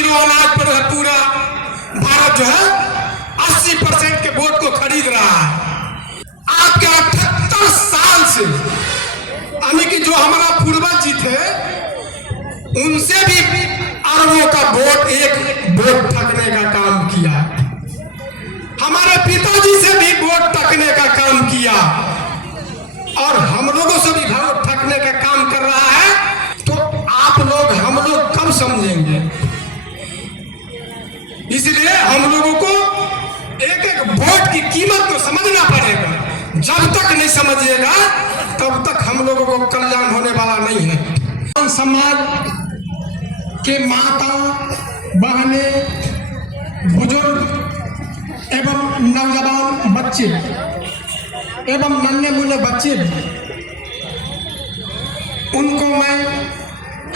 Kilo अनाज पर पूरा भारत जो है 80% के वोट को खरीद रहा है। आपके 78 साल से यानी कि जो हमारा पूर्वज जी थे उनसे भी अरबों का वोट एक वोट ठगने का काम किया। हमारे पिताजी से भी वोट ठगने का काम किया और हम लोगों से भी वोट ठगने का काम कर रहा है। तो आप लोग हम लोग कब समझेंगे? इसलिए हम लोगों को एक एक वोट की कीमत को समझना पड़ेगा। जब तक नहीं समझिएगा तब तक हम लोगों को कल्याण होने वाला नहीं है। समाज के माता बहने बुजुर्ग एवं नौजवान बच्चे एवं नन्हे मुन्ने बच्चे उनको मैं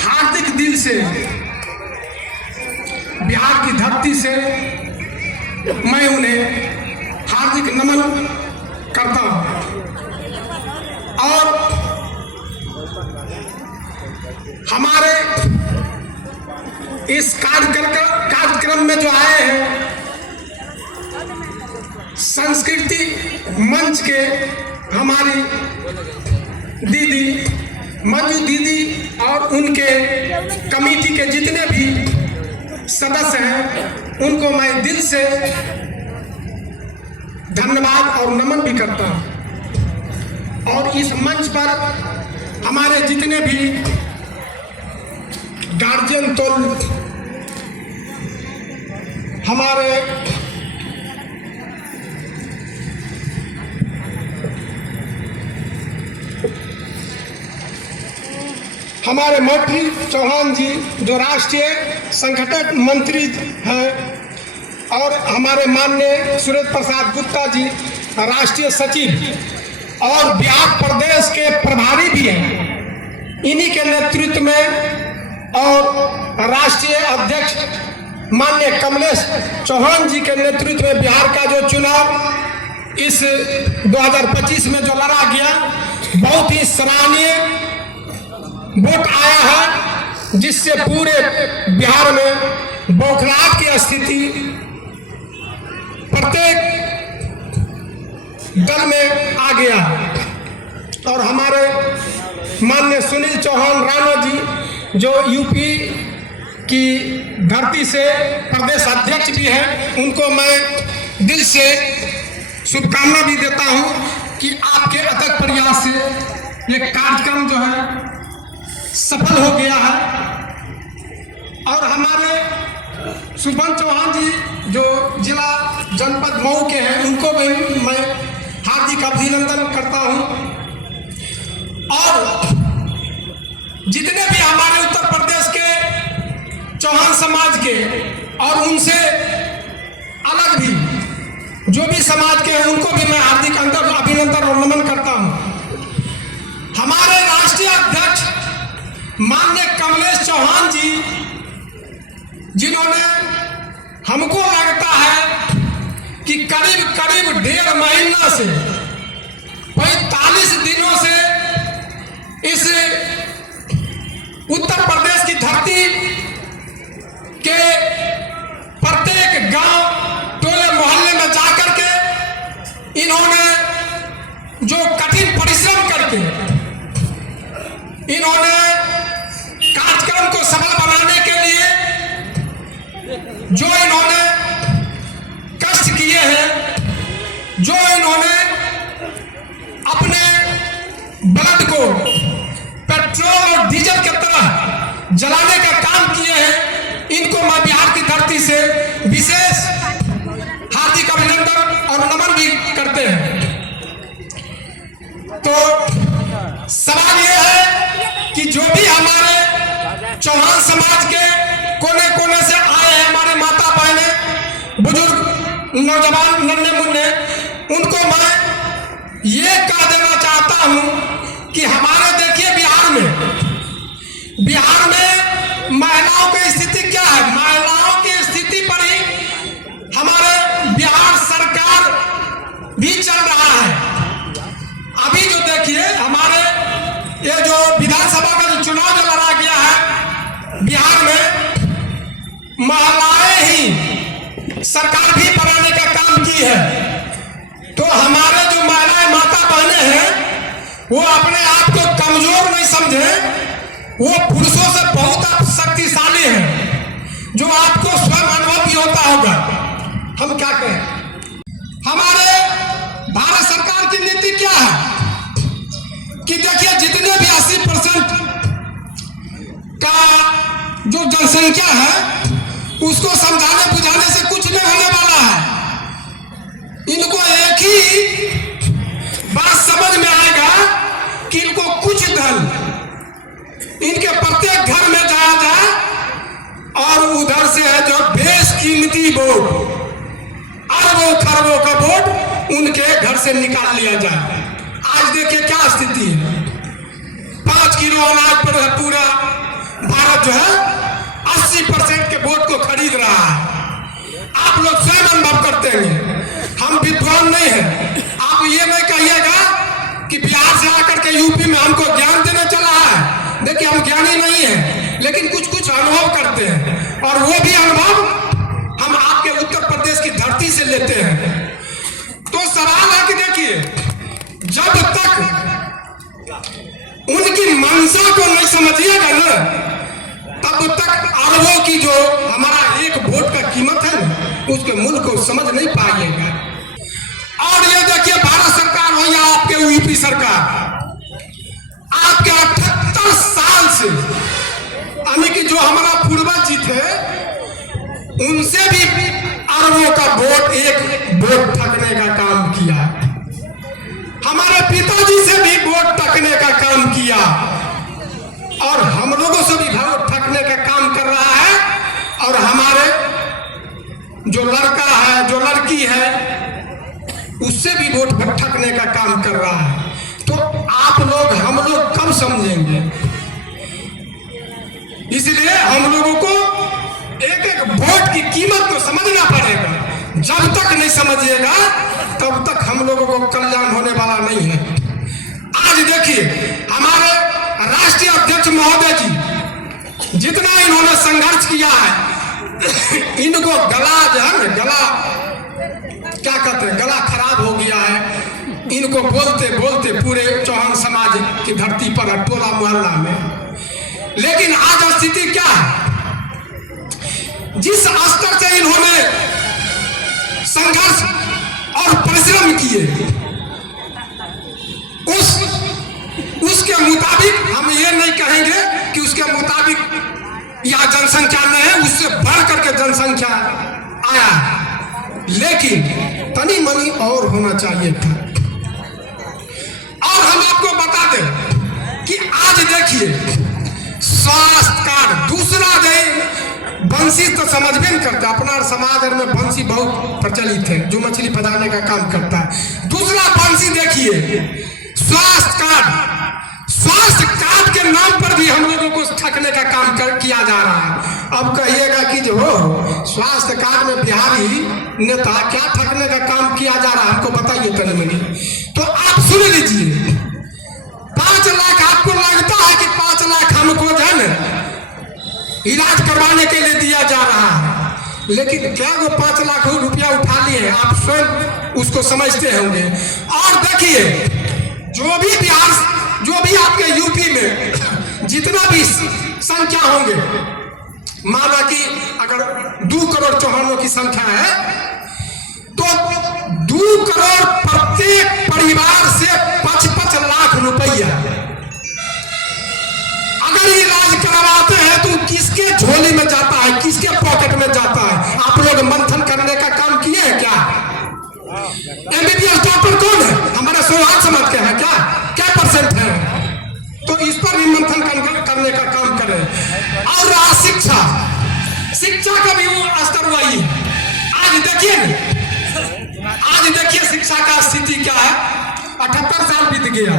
हार्दिक दिल से बिहार की धरती से मैं उन्हें हार्दिक नमन करता हूं। और हमारे इस कार्यक्रम में जो आए हैं संस्कृति मंच के हमारी दीदी मंजू दीदी और उनके कमेटी के जितने भी सदस्य हैं उनको मैं दिल से धन्यवाद और नमन भी करता हूं। और इस मंच पर हमारे जितने भी गार्जियन तो हमारे मंत्री चौहान जी जो राष्ट्रीय संगठन मंत्री हैं और हमारे माननीय सुरेश प्रसाद गुप्ता जी राष्ट्रीय सचिव और बिहार प्रदेश के प्रभारी भी हैं, इन्हीं के नेतृत्व में और राष्ट्रीय अध्यक्ष माननीय कमलेश चौहान जी के नेतृत्व में बिहार का जो चुनाव इस 2025 में जो लड़ा गया बहुत ही सराहनीय वोट आया है, जिससे पूरे बिहार में बौखलाहट की स्थिति प्रत्येक दल में आ गया। और हमारे माननीय सुनील चौहान राणा जी जो यूपी की धरती से प्रदेश अध्यक्ष भी हैं, उनको मैं दिल से शुभकामना भी देता हूं कि आपके अथक प्रयास से ये कार्यक्रम जो है सफल हो गया है। और हमारे सुमन चौहान जी जो जिला जनपद मऊ के हैं उनको भी मैं हार्दिक अभिनंदन करता हूं। और जितने भी हमारे उत्तर प्रदेश के चौहान समाज के और उनसे अलग भी जो भी समाज के हैं उनको भी मैं हार्दिक अभिनंदन और नमन करता हूं। हमारे राष्ट्रीय अध्यक्ष माननीय कमलेश चौहान जी जिन्होंने हमको लगता है कि करीब करीब 1.5 महीना से 45 दिनों से इस उत्तर प्रदेश की धरती के प्रत्येक गांव टोले मोहल्ले में जाकर के इन्होंने जो कठिन परिश्रम करके इन्होंने कार्यक्रम को सफल बनाने के लिए जो इन्होंने कष्ट किए हैं, जो इन्होंने अपने ब्लड को पेट्रोल और डीजल की तरह जलाने का काम किए हैं, इनको मैं बिहार की धरती से विशेष हार्दिक अभिनंदन और नमन भी करते हैं। तो सवाल यह है कि जो भी हमारे चौहान समाज के कोने कोने से आए हैं हमारे माता बहने बुजुर्ग नौजवान नन्हे मुन्ने, उनको मैं ये कह देना चाहता हूं कि हमारे देखिए बिहार में महिलाओं की स्थिति क्या है। महिलाओं की स्थिति पर ही हमारे बिहार सरकार भी चल रहा है। अभी जो देखिए हमारे ये जो विधानसभा का जो चुनाव जो लड़ा गया है बिहार में, महिलाएं ही सरकार भी बनाने का काम की है। तो हमारे जो महिलाएं माता बहनें हैं वो अपने आप को कमजोर नहीं समझे, वो पुरुषों से बहुत शक्तिशाली हैं, जो आपको स्वयं अनुभव भी होता होगा। हम क्या कहें, हमारे भारत सरकार की नीति क्या है कि देखिए जितने भी 80% का जो जनसंख्या है उसको समझाने बुझाने से कुछ नहीं होने वाला है। इनको एक ही बात समझ में आएगा कि इनको कुछ धन इनके प्रत्येक घर में जाया जाए और उधर से है जो बेशकीमती वोट, अरबों खरबों का वोट उनके घर से निकाल लिया जाए। आज देखिए क्या स्थिति है, 5 किलो अनाज पर पूरा भारत जो है 80% के वोट को खरीद रहा है। आप लोग स्वयं अनुभव करते हैं, हम विद्वान नहीं हैं। आप ये नहीं कहिएगा कि बिहार से आकर के यूपी में हमको ज्ञान देने चला है। देखिए हम ज्ञानी नहीं हैं, लेकिन कुछ कुछ अनुभव करते हैं और वो भी अनुभव हम आपके उत्तर प्रदेश की धरती से लेते हैं। तो सवाल है कि देखिए जब तक उनकी मंशा को नहीं समझिएगा ना, तब तक अरबों की जो हमारा एक वोट का कीमत है उसके मूल्य को समझ नहीं पाइएगा। और ये देखिए भारत सरकार हो या आपके यूपी सरकार, आपके 78 साल से यानी कि जो हमारा पूर्वज जी थे उनसे भी अरबों का वोट एक वोट ठगने का काम किया। हमारे पिताजी से भी वोट ठगने का काम किया और हम लोगों से भी वोट ठगने का काम कर रहा है। और हमारे जो लड़का है जो लड़की है उससे भी वोट ठगने का काम कर रहा है। तो आप लोग हम लोग कब समझेंगे? इसलिए हम लोगों को एक एक वोट की कीमत को समझना पड़ेगा। जब तक नहीं समझिएगा तब तक हम लोगों को कल्याण होने वाला नहीं है। आज देखिए हमारे राष्ट्रीय अध्यक्ष महोदय जी जितना इन्होंने संघर्ष किया है, इनको गला जो है ना, गला क्या कहते हैं, गला खराब हो गया है। इनको बोलते बोलते पूरे चौहान समाज की धरती पर टोला मोहल्ला में। लेकिन आज स्थिति क्या है, जिस स्तर से इन्होंने संघर्ष और परिश्रम किए उसके मुताबिक हम ये नहीं कहेंगे कि उसके मुताबिक या जनसंख्या में है, उससे बढ़ करके जनसंख्या आया, लेकिन तनी मनी और होना चाहिए था। और हम आपको बता दें कि आज देखिए स्वास्थ्य कार्ड दूसरा दे, बंसी तो समझ भी नहीं करता। अपना समाज में बंसी बहुत प्रचलित है जो मछली पधारने का काम करता है। दूसरा बंसी देखिए स्वास्थ्य कार्ड, स्वास्थ्य कार्ड के नाम पर भी हम लोगों को ठगने का काम किया जा रहा है। अब कहिएगा कि जो स्वास्थ्य कार्ड में बिहारी नेता क्या ठगने का काम किया जा रहा है, हमको बताइए तनी मनी। तो आप सुन लीजिए, 5 लाख आपको लगता है कि 5 लाख हमको जो है इलाज करवाने के लिए दिया जा रहा है, लेकिन क्या वो 5 लाख रुपया उठा लिए आप स्वयं उसको समझते होंगे। और देखिए जो भी बिहार, जो भी आपके यूपी में जितना भी संख्या होंगे, माना कि अगर 2 करोड़ चौहानों की संख्या है तो 2 करोड़ प्रत्येक परिवार से 5-5 लाख रुपया अगर इलाज करवाते हैं तो किसके झोली में जाता है, किसके पॉकेट में जाता है? आप लोग मंथन करने का काम किए हैं क्या? एमबीबीएस डॉक्टर कौन है? हमारा सोहाग समाज के है क्या परसेंट है? तो इस पर भी मंथन करने का काम करें। और रहा शिक्षा का भी वो स्तर वही है। आज देखिए शिक्षा का स्थिति क्या है। 78 साल बीत गया,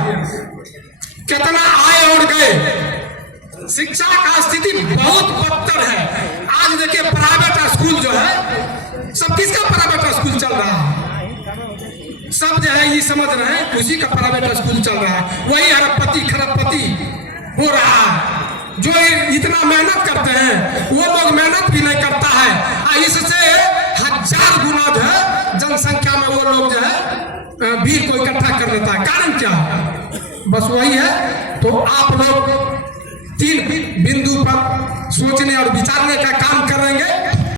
कितना आए और गए। शिक्षा का स्थिति बहुत बदतर है। आज देखिए प्राइवेट स्कूल जो है, सब किसका प्राइवेट स्कूल चल रहा है? सब जो है ये समझ रहे हैं उसी का प्राइवेट स्कूल चल रहा है। वही अरबपति खरबपति हो रहा है। जो इतना मेहनत करते हैं वो लोग मेहनत भी नहीं करता है। लोग जो है भीड़ को इकट्ठा कर लेता है। कारण क्या है? बस वही है। तो आप लोग 3 बिंदु पर सोचने और विचारने का काम करेंगे